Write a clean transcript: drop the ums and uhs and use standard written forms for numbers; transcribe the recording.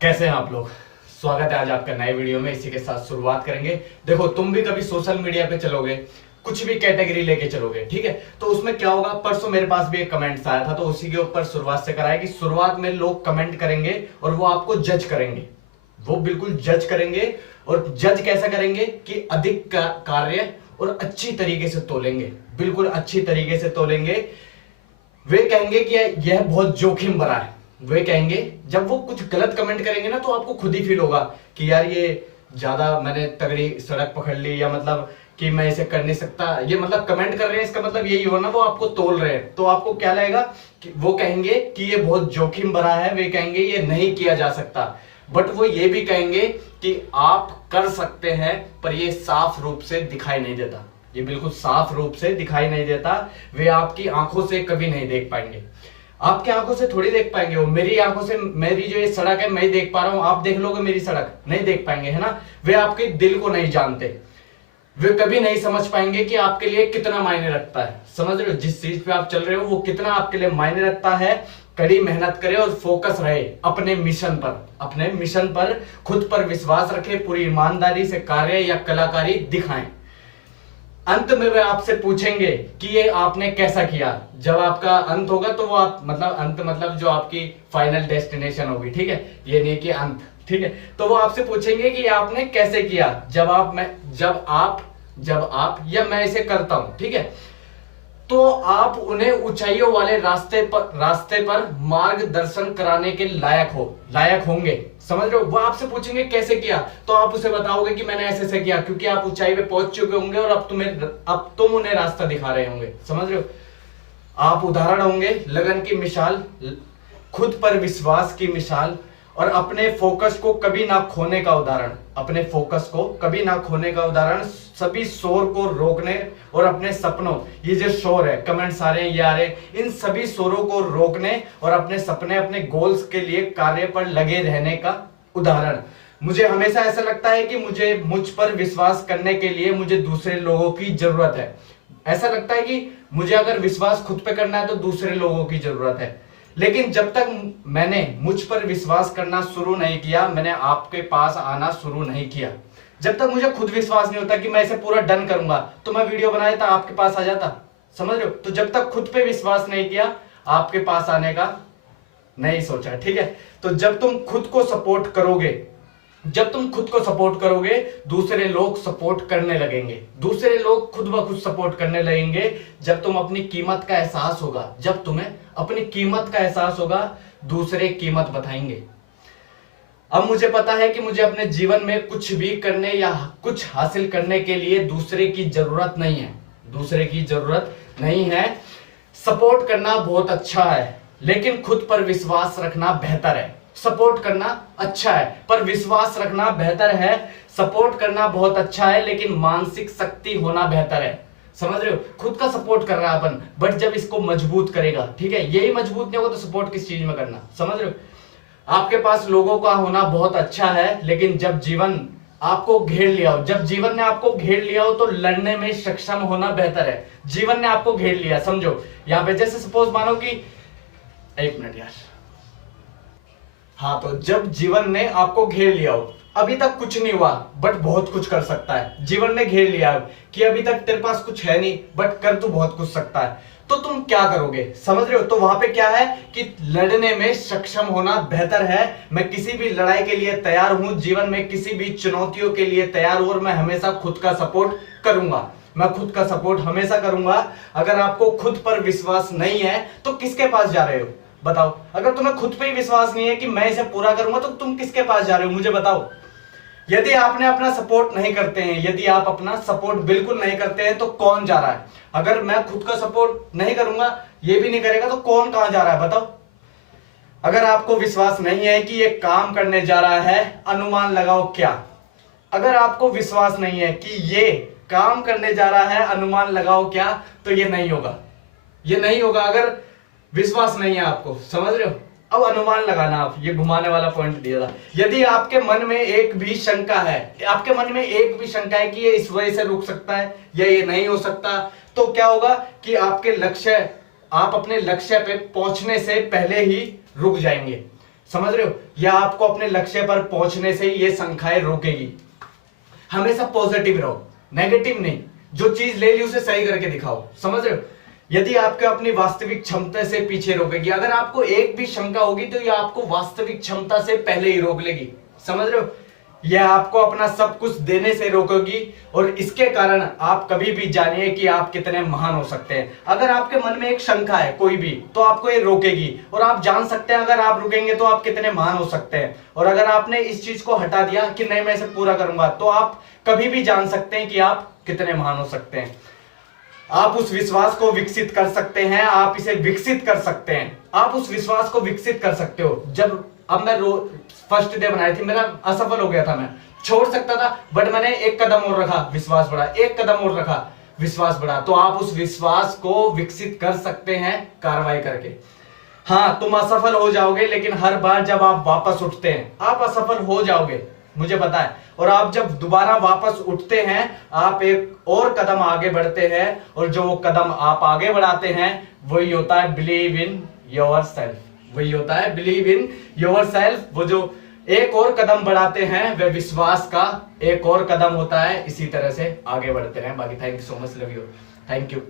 कैसे हैं आप लोग। स्वागत है आज आपका नए वीडियो में। इसी के साथ शुरुआत करेंगे। देखो, तुम भी कभी सोशल मीडिया पे चलोगे, कुछ भी कैटेगरी लेके चलोगे, ठीक है, तो उसमें क्या होगा। परसों मेरे पास भी एक कमेंट्स आया था, तो उसी के ऊपर शुरुआत से कराया कि शुरुआत में लोग कमेंट करेंगे और वो आपको जज करेंगे। वो बिल्कुल जज करेंगे। और जज कैसा करेंगे कि अधिक कार्य और अच्छी तरीके से तोलेंगे, बिल्कुल अच्छी तरीके से तोलेंगे। वे कहेंगे कि यह बहुत जोखिम भरा है। वे कहेंगे, जब वो कुछ गलत कमेंट करेंगे ना, तो आपको खुद ही फील होगा कि यार ये ज्यादा मैंने तगड़ी सड़क पकड़ ली, या मतलब कि मैं इसे कर नहीं सकता। ये मतलब कमेंट कर रहे हैं, इसका मतलब यही हो ना, वो आपको तोल रहे हैं। तो आपको क्या लगेगा कि वो कहेंगे कि ये बहुत जोखिम भरा है। वे कहेंगे ये नहीं किया जा सकता। बट वो ये भी कहेंगे कि आप कर सकते हैं, पर ये साफ रूप से दिखाई नहीं देता। ये बिल्कुल साफ रूप से दिखाई नहीं देता। वे आपकी आंखों से कभी नहीं देख पाएंगे। आपकी आंखों से थोड़ी देख पाएंगे वो। मेरी आंखों से मेरी जो ये सड़क है, मैं देख पा रहा हूं, आप देख लोगे मेरी सड़क, नहीं देख पाएंगे, है ना। वे आपके दिल को नहीं जानते। वे कभी नहीं समझ पाएंगे कि आपके लिए कितना मायने रखता है। समझ रहे हो, जिस चीज पे आप चल रहे हो वो कितना आपके लिए मायने रखता है। कड़ी मेहनत करे और फोकस रहे अपने मिशन पर। अपने मिशन पर खुद पर विश्वास रखे, पूरी ईमानदारी से कार्य या कलाकारी दिखाएं। अंत में वे आपसे पूछेंगे कि ये आपने कैसा किया। जब आपका अंत होगा तो वो आप मतलब अंत मतलब जो आपकी फाइनल डेस्टिनेशन होगी, ठीक है, ये नहीं कि अंत, ठीक है। तो वो आपसे पूछेंगे कि आपने कैसे किया। जब आप या मैं इसे करता हूं, ठीक है, तो आप उन्हें ऊंचाइयों वाले रास्ते पर मार्गदर्शन कराने के लायक होंगे। समझ रहे हो, वो आपसे पूछेंगे कैसे किया, तो आप उसे बताओगे कि मैंने ऐसे ऐसे किया, क्योंकि आप ऊंचाई पे पहुंच चुके होंगे और अब तुम उन्हें रास्ता दिखा रहे होंगे। समझ रहे हो, आप उदाहरण होंगे, लगन की मिसाल, खुद पर विश्वास की मिसाल, और अपने फोकस को कभी ना खोने का उदाहरण। अपने फोकस को कभी ना खोने का उदाहरण। सभी शोर को रोकने और अपने सपनों, ये जो शोर है, कमेंट्स आ रहे हैं, ये आ रहे हैं, इन सभी शोरों को रोकने और अपने सपने, अपने गोल्स के लिए कार्य पर लगे रहने का उदाहरण। मुझे हमेशा ऐसा लगता है कि मुझ पर विश्वास करने के लिए मुझे दूसरे लोगों की जरूरत है। ऐसा लगता है कि मुझे अगर विश्वास खुद पे करना है तो दूसरे लोगों की जरूरत है। लेकिन जब तक मैंने मुझ पर विश्वास करना शुरू नहीं किया, मैंने आपके पास आना शुरू नहीं किया, जब तक मुझे खुद विश्वास नहीं होता कि मैं इसे पूरा डन करूंगा, तो मैं वीडियो बना देता, आपके पास आ जाता। समझ रहे हो, तो जब तक खुद पे विश्वास नहीं किया, आपके पास आने का नहीं सोचा, ठीक है। तो जब तुम खुद को सपोर्ट करोगे, दूसरे लोग सपोर्ट करने लगेंगे। दूसरे लोग खुद ब खुद सपोर्ट करने लगेंगे। जब तुम अपनी कीमत का एहसास होगा, जब तुम्हें अपनी कीमत का एहसास होगा, दूसरे कीमत बताएंगे। अब मुझे पता है कि मुझे अपने जीवन में कुछ भी करने या कुछ हासिल करने के लिए दूसरे की जरूरत नहीं है। सपोर्ट करना बहुत अच्छा है, लेकिन खुद पर विश्वास रखना बेहतर है। सपोर्ट करना अच्छा है, पर विश्वास रखना बेहतर है। सपोर्ट करना बहुत अच्छा है, लेकिन मानसिक शक्ति होना बेहतर है। समझ रहे हो, खुद का सपोर्ट कर रहा है अपन, बट जब इसको मजबूत करेगा, ठीक है, यही मजबूत नहीं होगा तो सपोर्ट किस चीज में करना। समझ रहे हो, आपके पास लोगों का होना बहुत अच्छा है, लेकिन जब जीवन आपको घेर लिया हो, जब जीवन ने आपको घेर लिया हो, तो लड़ने में सक्षम होना बेहतर है। जीवन ने आपको घेर लिया, समझो यहां पे, जैसे सपोज मानो कि, एक मिनट यार, हाँ, तो जब जीवन ने आपको घेर लिया हो, अभी तक कुछ नहीं हुआ बट बहुत कुछ कर सकता है। जीवन ने घेर लिया कि अभी तक तेरे पास कुछ है नहीं बट कर तू बहुत कुछ सकता है, तो तुम क्या करोगे। समझ रहे हो, तो वहां पे क्या है कि लड़ने में सक्षम होना बेहतर है। मैं किसी भी लड़ाई के लिए तैयार हूं, जीवन में किसी भी चुनौतियों के लिए तैयार हूं, और मैं हमेशा खुद का सपोर्ट करूंगा। मैं खुद का सपोर्ट हमेशा करूंगा। अगर आपको खुद पर विश्वास नहीं है तो किसके पास जा रहे हो, बताओ। अगर तुम्हें खुद पे ही विश्वास नहीं है कि मैं इसे पूरा करूंगा, तो तुम किसके पास जा रहे हो, मुझे बताओ। यदि आपने अपना सपोर्ट नहीं करते हैं, यदि आप अपना सपोर्ट बिल्कुल नहीं करते हैं, तो कौन जा रहा है। अगर मैं खुद का सपोर्ट नहीं करूंगा, ये भी नहीं करेगा, तो कौन कहां जा रहा है, बताओ। अगर आपको विश्वास नहीं है कि ये काम करने जा रहा है, अनुमान लगाओ क्या। अगर आपको विश्वास नहीं है कि ये काम करने जा रहा है, अनुमान लगाओ क्या, तो ये नहीं होगा। ये नहीं होगा अगर विश्वास नहीं है आपको। समझ रहे हो, अब अनुमान लगाना। आप ये घुमाने वाला पॉइंट दिया था। यदि आपके मन में एक भी शंका है, कि ये इस वजह से रुक सकता है या ये नहीं हो सकता, तो क्या होगा कि आप अपने लक्ष्य पे पहुंचने से पहले ही रुक जाएंगे। समझ रहे हो? या आपको अपने लक्ष्य पर पहुंचने से ये संख्याएं रोकेगी। हमेशा पॉजिटिव रहो, नेगेटिव नहीं। जो चीज ले ली उसे सही करके दिखाओ, समझ रहे हो? यदि आपको अपनी वास्तविक क्षमता से पीछे रोकेगी, अगर आपको एक भी शंका होगी तो ये आपको वास्तविक क्षमता से पहले ही रोक लेगी, समझ रहे हो? यह आपको अपना सब कुछ देने से रोकेगी और इसके कारण आप कभी भी जानिए कि आप कितने महान हो सकते हैं। अगर आपके मन में एक शंका है कोई भी, तो आपको ये रोकेगी और आप जान सकते हैं अगर आप रुकेंगे तो आप कितने महान हो सकते हैं। और अगर आपने इस चीज को हटा दिया कि नहीं मैं इसे पूरा करूंगा, तो आप कभी भी जान सकते हैं कि आप कितने महान हो सकते हैं। आप उस विश्वास को विकसित कर सकते हैं, आप इसे विकसित कर सकते हैं, आप उस विश्वास को विकसित कर सकते हो। जब अब मैं फर्स्ट डे बनाई थी, मेरा असफल हो गया था, मैं छोड़ सकता था, बट मैंने एक कदम और रखा, विश्वास बढ़ा, एक कदम और रखा, विश्वास बढ़ा। तो आप उस विश्वास को विकसित कर सकते हैं कार्रवाई करके। हाँ, तुम असफल हो जाओगे, लेकिन हर बार जब आप वापस उठते हैं आप असफल हो जाओगे, मुझे पता है। और आप जब दोबारा वापस उठते हैं, आप एक और कदम आगे बढ़ते हैं, और जो कदम आप आगे बढ़ाते हैं वही होता है बिलीव इन योर सेल्फ, वही होता है बिलीव इन योर सेल्फ। वो जो एक और कदम बढ़ाते हैं वह विश्वास का एक और कदम होता है। इसी तरह से आगे बढ़ते हैं। बाकी thank you so much, love you, thank you.